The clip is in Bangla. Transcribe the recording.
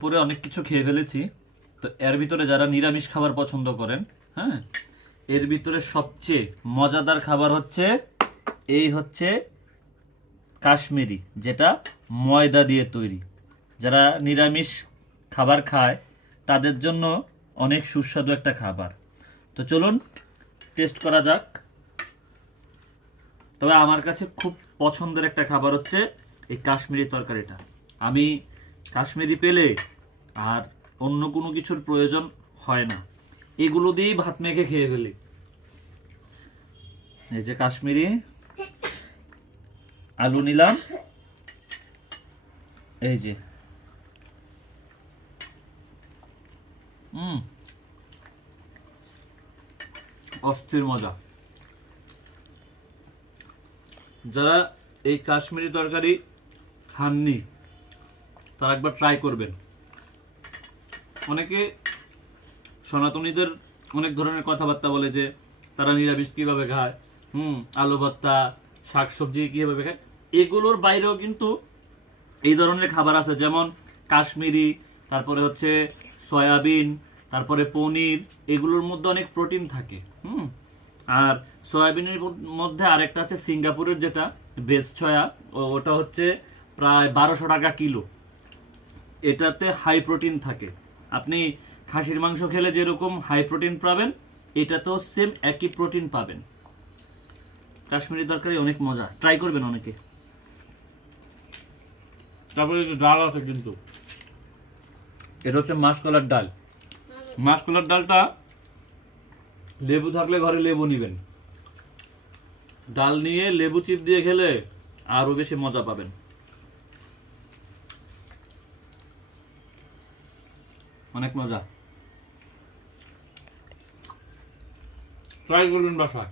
পরে অনেক কিছু খেয়ে ফেলেছি, তো এর ভিতরে যারা নিরামিষ খাবার পছন্দ করেন, হ্যাঁ, এর ভিতরে সবচেয়ে মজাদার খাবার হচ্ছে এই হচ্ছে কাশ্মীরি, যেটা ময়দা দিয়ে তৈরি। যারা নিরামিষ খাবার খায় তাদের জন্য অনেক সুস্বাদু একটা খাবার। তো চলুন টেস্ট করা যাক। তবে আমার কাছে খুব পছন্দের একটা খাবার হচ্ছে এই কাশ্মীরি তরকারিটা। আমি কাশ্মীরি পেলে আর অন্য কোনো কিছুর প্রয়োজন হয় না, এগুলো দিয়েই ভাত মেখে খেয়ে ফেলি। এই যে কাশ্মীরি আলু নিলাম, এই যে অস্থির মজা। যারা এই কাশ্মীরি তরকারি খাননি তারা একবার ট্রাই করবেন। অনেকে সনাতনীদের অনেক ধরনের কথাবার্তা বলে যে তারা নিরামিষ কীভাবে খায়, আলু ভর্তা শাক সবজি কীভাবে খায়। এগুলোর বাইরেও কিন্তু এই ধরনের খাবার আছে, যেমন কাশ্মীরি, তারপরে হচ্ছে সয়াবিন, তারপরে পনির। এগুলোর মধ্যে অনেক প্রোটিন থাকে। আর সয়াবিনের মধ্যে আরেকটা আছে সিঙ্গাপুরের, যেটা বেস্ট সয়া, ওটা হচ্ছে প্রায় 1200 টাকা কিলো। এটাতে হাই প্রোটিন থাকে। আপনি খাসির মাংস খেলে যেরকম হাই প্রোটিন পাবেন, এটাতেও সেম একই প্রোটিন পাবেন। কাশ্মীরি তরকারি অনেক মজা, ট্রাই করবেন অনেকে। তারপরে ডাল আছে কিন্তু, এটা হচ্ছে মাসকলার ডাল। মাসকলার ডালটা লেবু থাকলে ঘরে লেবু নিবেন, ডাল নিয়ে লেবু চিপ দিয়ে খেলে আরো বেশি মজা পাবেন। অনেক মজা, ট্রাই করবেন বাসায়।